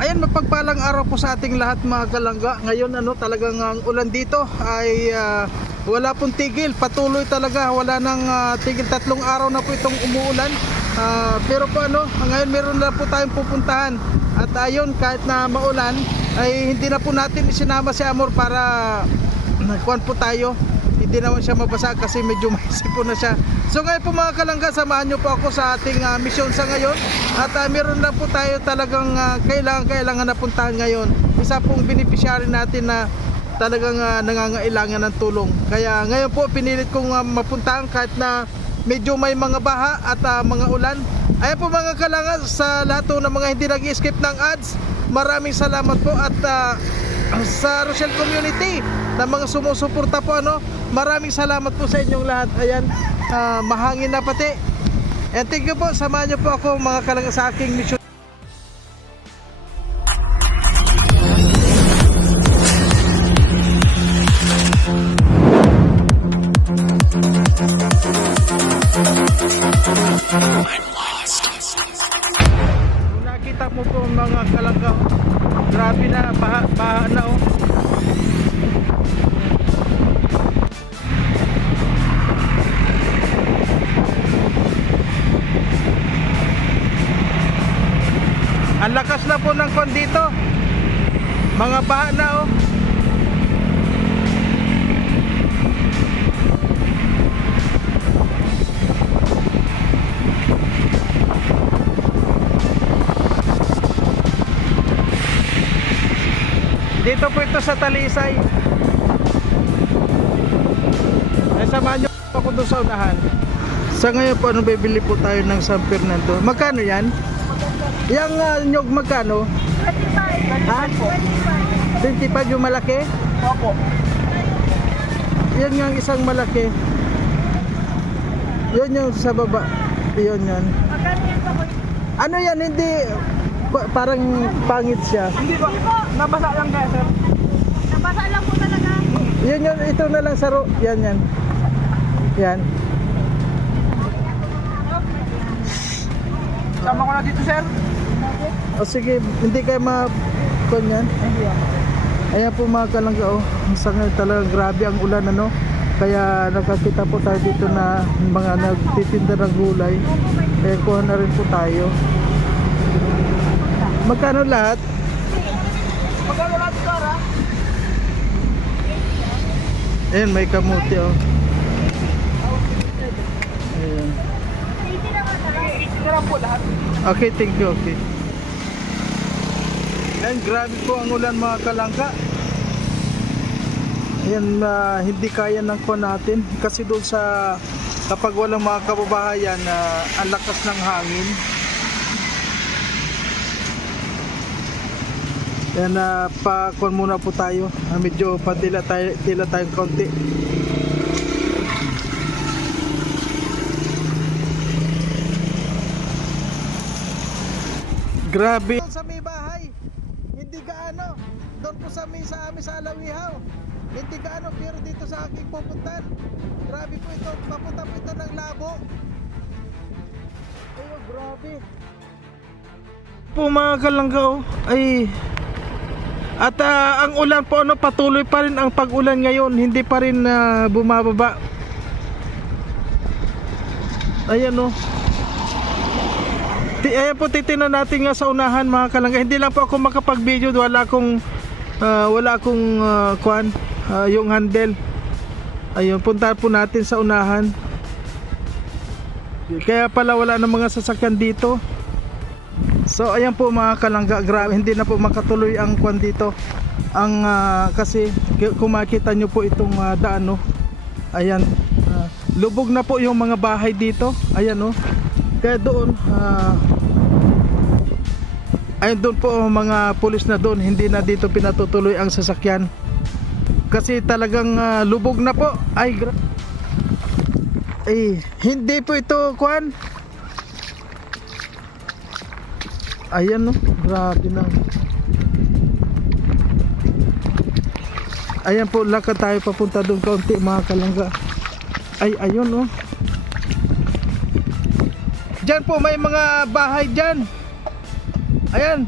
Ayan, mapagpalang araw po sa ating lahat mga kalangga. Ngayon talagang ang ulan dito ay wala pong tigil. Patuloy talaga, wala nang tigil. 3 araw na po itong umuulan. Pero po ngayon meron na po tayong pupuntahan. At ayon, kahit na maulan ay hindi na po natin isinama si Amor para kuwan po tayo. Hindi naman siya mabasa kasi medyo maisip na siya. So ngayon po mga kalangga, samahan nyo po ako sa ating misyon sa ngayon. At meron lang po tayo talagang kailangan na puntahan ngayon. Isa pong beneficiary natin na talagang nangangailangan ng tulong. Kaya ngayon po pinilit kong mapuntahan kahit na medyo may mga baha at mga ulan. Ayan po mga kalangga, sa lahat po ng mga hindi nag-skip ng ads, maraming salamat po. At sa Rochelle Community na mga sumusuporta po, maraming salamat po sa inyong lahat. Ayan, mahangin na pati. And thank you po, samahan niyo po ako mga kalangga sa aking mission. Kung nakita mo po mga kalangga, grabe na, baha na Ang lakas na po ng kon dito. Mga baha na Dito po ito sa Talisay. Ay, samahan nyo ako doon sa unahan. Sa ngayon po, bibili po tayo ng San Fernando. Magkano yan? Yang nyog magkano? 25. Ha? 25 yung malaki? Opo. Yan yung isang malaki. Yan yung sa baba. Yan. Magkano yan po? Ano yan? Hindi parang pangit siya. Hindi po. Nabasa lang kaya, sir. Nabasa lang po talaga. Yan, ito na lang saro. Yan. Yan. Sama ko na dito, sir. O sige, hindi kayo yan. Ayan po mga kalangga, sa ngayon talaga grabe ang ulan kaya nakakita po tayo dito na mga nagtitinda ng gulay. Kaya kuha na rin po tayo. Magkano lahat? Magkano lahat, sir, ha? Ayan, may kamuti Ayan. Ito lang po lahat. Okay, thank you. Okay. Ayan, grabe po ang ulan mga kalangga. Ayan, hindi kaya ng kuha natin kasi doon sa kapag walang mga kababahayan ang lakas ng hangin. Ayan, pakuan muna po tayo. Medyo patila tayong konti. Grabe. Sa may bahay, hindi gaano. Doon po sa amin sa Alawihaw, hindi gaano, pero dito sa aking pupuntan, grabe po ito. Papunta po ito ng Labo. Ayo, grabe. Po mga kalangga ay at ang ulan po patuloy pa rin ang pag-ulan ngayon, hindi pa rin bumababa. Ayan Ayan po, titingnan natin nga sa unahan mga kalangga. Hindi lang po ako makapag-video, wala akong yung handle. Ayun, punta po natin sa unahan. Kaya pala wala na mga sasakyan dito. So ayan po mga kalangga, grabe, hindi na po makatuloy ang kwan dito. Ang kasi kung makita nyo po itong daan ayan, lubog na po yung mga bahay dito. Ayan kaya doon ayun, doon po mga pulis na doon, hindi na dito pinatutuloy ang sasakyan kasi talagang lubog na po. Hindi po ito kwan. Ayan grabe na. Ayan po, lakad tayo papunta doon kaunti mga kalangga. Ayun Diyan po may mga bahay diyan. Ayan.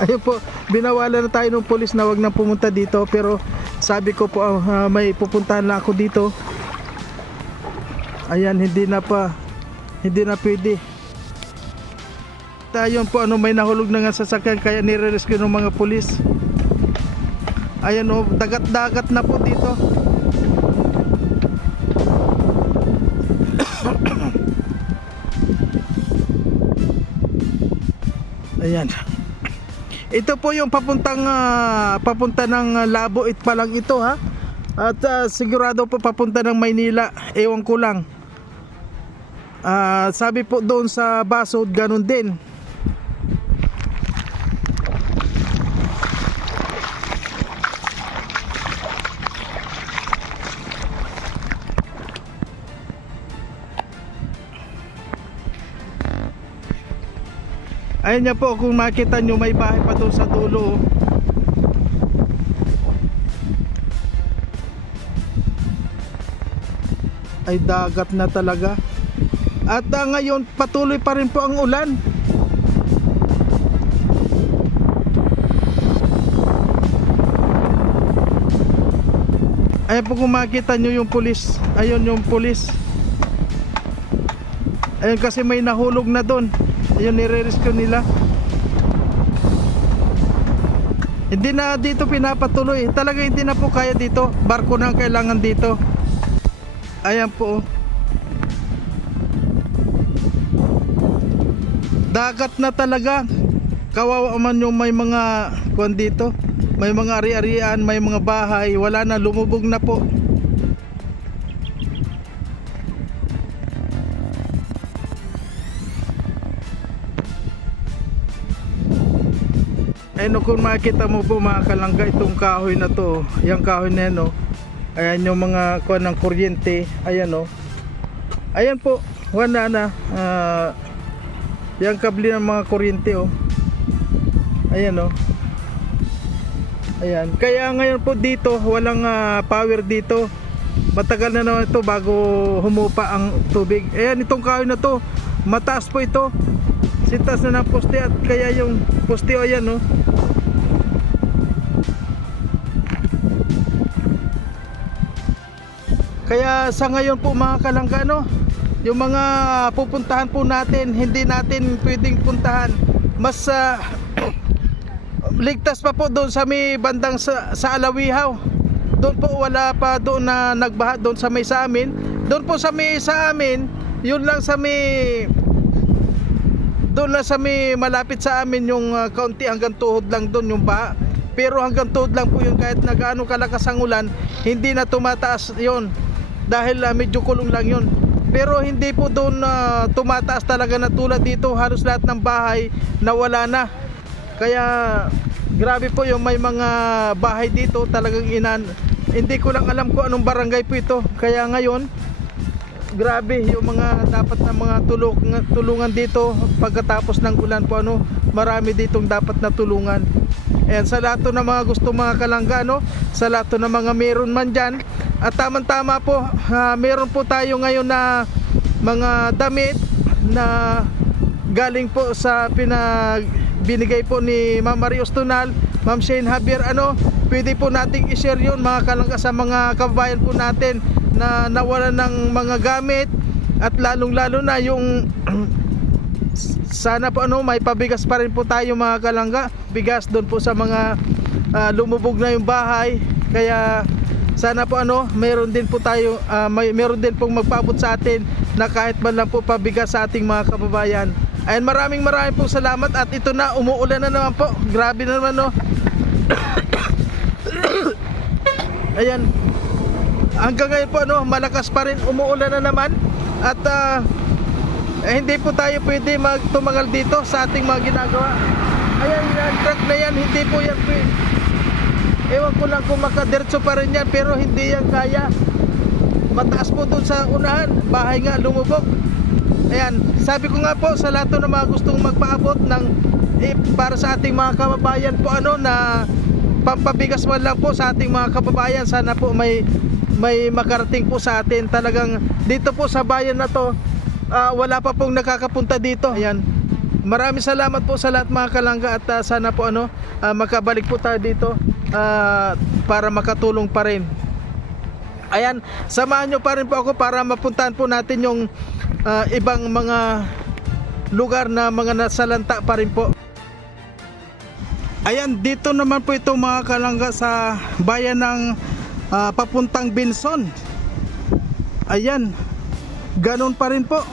Ayun po, binawalan na tayo ng pulis na wag nang pumunta dito, pero sabi ko po may pupuntahan na ako dito. Ayan, hindi na pwede. Ayun po, may nahulog na nga sasakyan, kaya nire-rescue ng mga pulis. Ayan o, dagat-dagat na po dito. Ayan. Ito po yung papunta ng Labuit pa lang ito, ha. At sigurado po papunta ng Maynila. Ewan ko lang. Sabi po doon sa Basod, ganun din. Ayun niya po, kung makita nyo, may bahay pa doon sa dulo. Ay, dagat na talaga. At ngayon patuloy pa rin po ang ulan. Ayun po, kung makita nyo yung pulis. Ayun yung pulis. Ayun, kasi may nahulog na doon. Ayun, nire-rescue nila. Hindi na dito pinapatuloy. Talaga hindi na po kaya dito. Barko na ang kailangan dito. Ayan po. Dagat na talaga. Kawawa man yung may mga kuwan dito. May mga ari-arian, may mga bahay. Wala na, lumubog na po. Ayun, kung makita mo po mga kalangga, itong kahoy na to, yung kahoy na yan, ayan yung mga kuwan ng kuryente. Ayan o. Ayan po, wala na. Yung kabli ng mga kuryente o. Ayan o. Ayan. Kaya ngayon po dito, walang power dito. Matagal na naman ito bago humupa ang tubig. Ayan, itong kahoy na to, mataas po ito. Sintas na ng poste, at kaya yung poste o, ayan o. Kaya sa ngayon po mga kalangga, yung mga pupuntahan po natin, hindi natin pwedeng puntahan. Mas ligtas pa po doon sa may bandang sa Alawihaw. Doon po wala pa doon na nagbaha doon sa may sa amin. Doon po sa may sa amin, yun lang sa may, doon lang sa may malapit sa amin yung kaunti, hanggang tuhod lang doon yung baha. Pero hanggang tuhod lang po yun, kahit nagaano kalakas ang ulan, hindi na tumataas yun. Dahil medyo kulong lang yun. Pero hindi po doon tumataas talaga na tulad dito. Halos lahat ng bahay nawala na. Kaya grabe po yung may mga bahay dito talagang hindi ko lang alam kung anong barangay po ito. Kaya ngayon grabe yung mga dapat na mga tulungan dito pagkatapos ng ulan po, marami ditong dapat na tulungan. Ayan, sa lahat ng mga gusto mga kalangga, sa lahat ng mga meron man dyan. At tamang-tama po, meron po tayo ngayon na mga damit na galing po sa binigay po ni Ma'am Marie Ostunal, Ma'am Shane Javier. Pwede po nating i-share yun mga kalangga sa mga kababayan po natin na nawalan ng mga gamit. At lalong-lalo na yung sana po may pabigas pa rin po tayo mga kalangga. Bigas doon po sa mga lumubog na yung bahay. Kaya sana po meron din po tayo, meron din pong magpaabot sa atin na kahit man lang po pabigas sa ating mga kababayan. Ayan, maraming pong salamat. At ito na, umuulan na naman po. Grabe na naman Ayan, hanggang ngayon po malakas pa rin, umuulan na naman. At hindi po tayo pwede tumagal dito sa ating mga ginagawa. Ayan, yung truck na yan, hindi po yan pwede. Ewan ko lang kung makadirtso pa rin yan, pero hindi yan kaya. Mataas po doon sa unahan, bahay nga lumubog. Ayan, sabi ko nga po sa lahat ng mga gustong magpaabot ng para sa ating mga kababayan po na pampabigas man lang po sa ating mga kababayan. Sana po may makarating po sa atin. Talagang dito po sa bayan na to, wala pa pong nakakapunta dito. Ayan, Maraming salamat po sa lahat mga kalangga at sana po makabalik po tayo dito para makatulong pa rin. Ayan, samahan nyo pa rin po ako para mapuntahan po natin yung ibang mga lugar na mga nasalanta pa rin po. Ayan, dito naman po ito mga kalangga sa bayan ng papuntang Binson. Ayan, ganun pa rin po.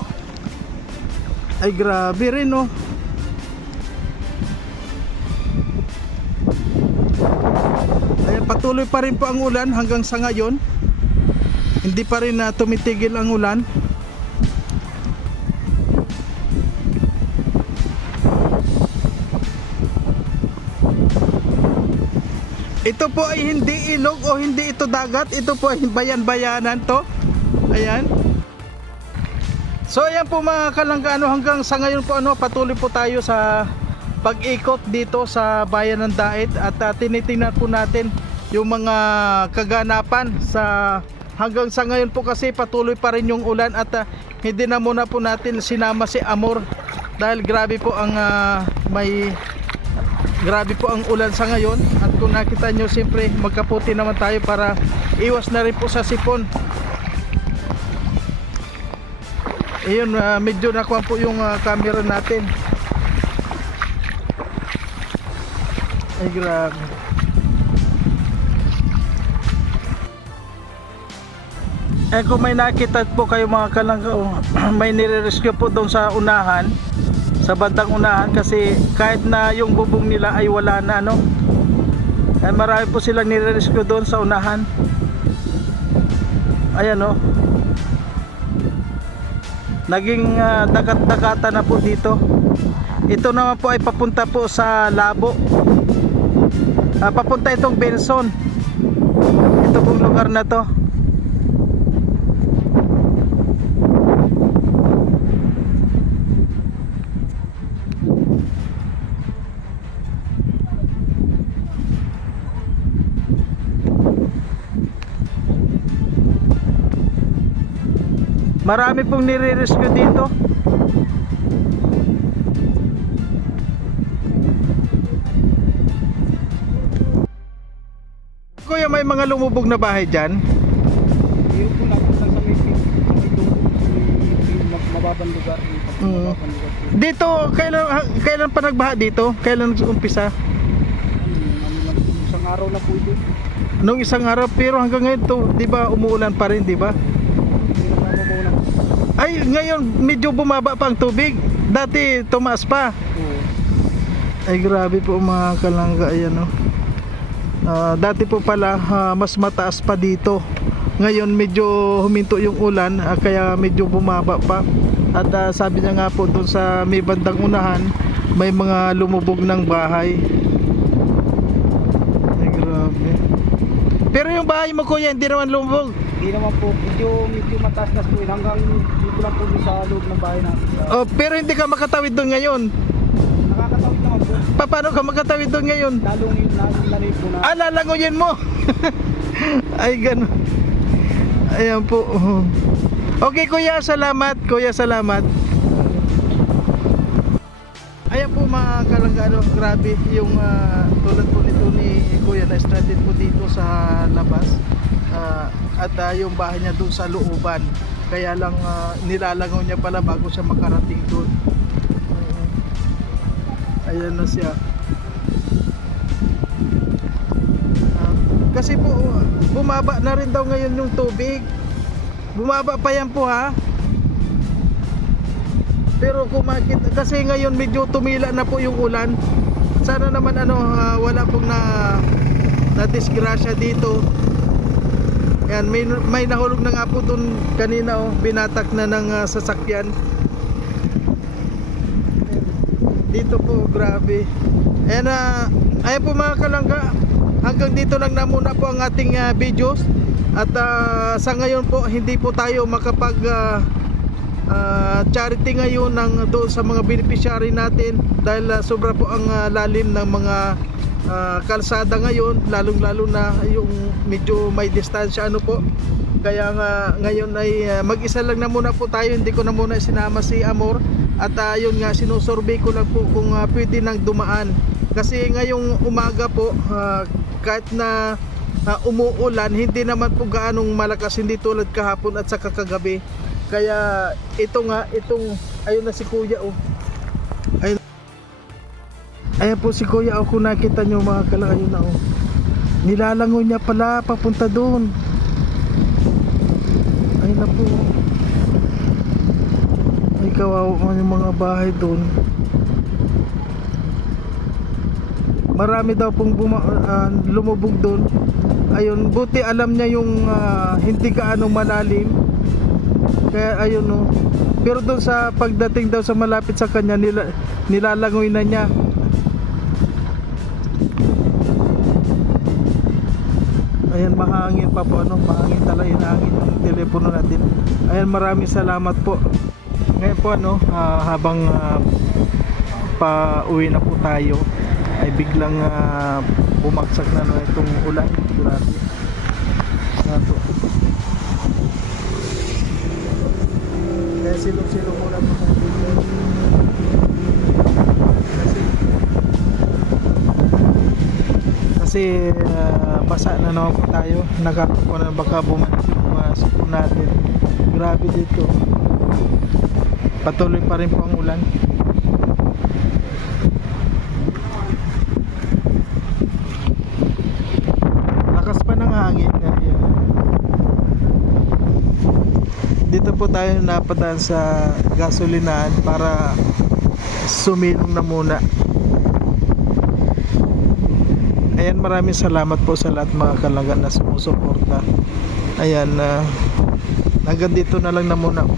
Ay grabe rin oh. Ayan, patuloy pa rin po ang ulan hanggang sa ngayon. Hindi pa rin tumitigil ang ulan. Ito po ay hindi ilog o hindi ito dagat. Ito po ay bayan-bayanan to. Ayan. So ayan po mga kalangga, hanggang sa ngayon po patuloy po tayo sa pag-ikot dito sa bayan ng Dait at tinitingnan po natin yung mga kaganapan sa hanggang sa ngayon po kasi patuloy pa rin yung ulan at hindi na muna po natin sinama si Amor dahil grabe po ang grabe po ang ulan sa ngayon at kung nakita nyo siyempre magkaputi naman tayo para iwas na rin po sa sipon. Ayun, medyo nakuha po yung camera natin. Ay grabe. Eh kung may nakita po kayo mga kalangga, may nire-rescue po doon sa unahan, sa bandang unahan kasi kahit na yung bubong nila ay wala na ay marami po silang nire-rescue doon sa unahan. Ayan naging dagat-dagata na po dito. Ito naman po ay papunta po sa Labo. Papunta itong Benson. Ito pong lugar na to. Marami pong nire-rescue dito. Kuya, may mga lumubog na bahay dyan? Yung po napunta sa may mababang lugar. Dito, kailan pa nagbaha dito? Kailan umpisa? Isang araw na po ito. Nung isang araw, pero hanggang ngayon to, di ba umuulan pa rin, di ba? Ay, ngayon medyo bumaba pa ang tubig. Dati tumaas pa. Ay grabe po mga kalangga, ayan dati po pala mas mataas pa dito. Ngayon medyo huminto yung ulan kaya medyo bumaba pa. At sabi niya nga po doon sa may bandang unahan may mga lumubog ng bahay. Ay grabe. Pero yung bahay mo kuya hindi naman lumubog. Hindi naman po, medyo mataas na po hanggang dito lang po sa loob ng bahay natin. Oh, pero hindi ka makatawid doon ngayon. Nakakatawid naman po. Paano ka makatawid doon ngayon? Lalong po na. Lalanguyin mo. Ay gano'n. Ayan po. Okay kuya, salamat. Kuya, salamat. Ayan po mga kalangga, grabe yung tulad po nito ni kuya na stranded po dito sa labas. At yung bahay niya doon sa looban. Kaya lang nilalangaw niya pala bago siya makarating doon. Ayan na siya. Kasi po bumaba na rin daw ngayon yung tubig. Bumaba pa yan po ha. Pero kung makita, kasi ngayon medyo tumila na po yung ulan. Sana naman wala pong na disgrasya dito. Yan, may nahulog na nga po doon kanina binatak na ng sasakyan. Dito po, grabe. Ayan ayan po mga kalangga, hanggang dito lang na muna po ang ating videos. At sa ngayon po, hindi po tayo makapag charity ngayon doon sa mga beneficiary natin dahil sobra po ang lalim ng mga kalsada ngayon, lalong lalo na yung medyo may distansya po. Kaya nga ngayon ay mag-isa lang na muna po tayo, hindi ko na muna sinama si Amor At yun nga, sinusurvey ko lang po kung pwede nang dumaan. Kasi ngayong umaga po, kahit na umuulan, hindi naman po gaanong malakas, hindi tulad kahapon at saka kagabi. Kaya ito nga, itong ayun na si Kuya oh. Ayun. Ayan po si Kuya oh, kung nakita nyo mga kalang, ayun na oh. Nilalangoy niya pala papunta doon. Ayun na po. Ay kawawa yung mga bahay doon. Marami daw pong lumubog doon. Ayun, buti alam niya yung hindi gaano malalim. Kaya ayun oh. Pero doon sa pagdating daw sa malapit sa kanya, nilalangoy na niya. Ayan, mahangin pa po, ano, mahangin talaga, hinahangin yung telepono natin. Ayan, maraming salamat po. Ngayon po, ano, habang pa-uwi na po tayo, ay biglang bumagsak na no, itong ulan. Grabe. Grabe. Kaya silong-silong ulan po tayo dito. Kasi basa na naman po tayo. Nagkakapo na baka bumanas yung mga sipon natin. Grabe dito. Patuloy pa rin po ang ulan. Lakas pa ng hangin. Dito po tayo napadaan sa gasolinahan para sumilong na muna. Ayan, maraming salamat po sa lahat mga kalangga na sumusuporta. Ayan, hanggang dito na lang na muna po.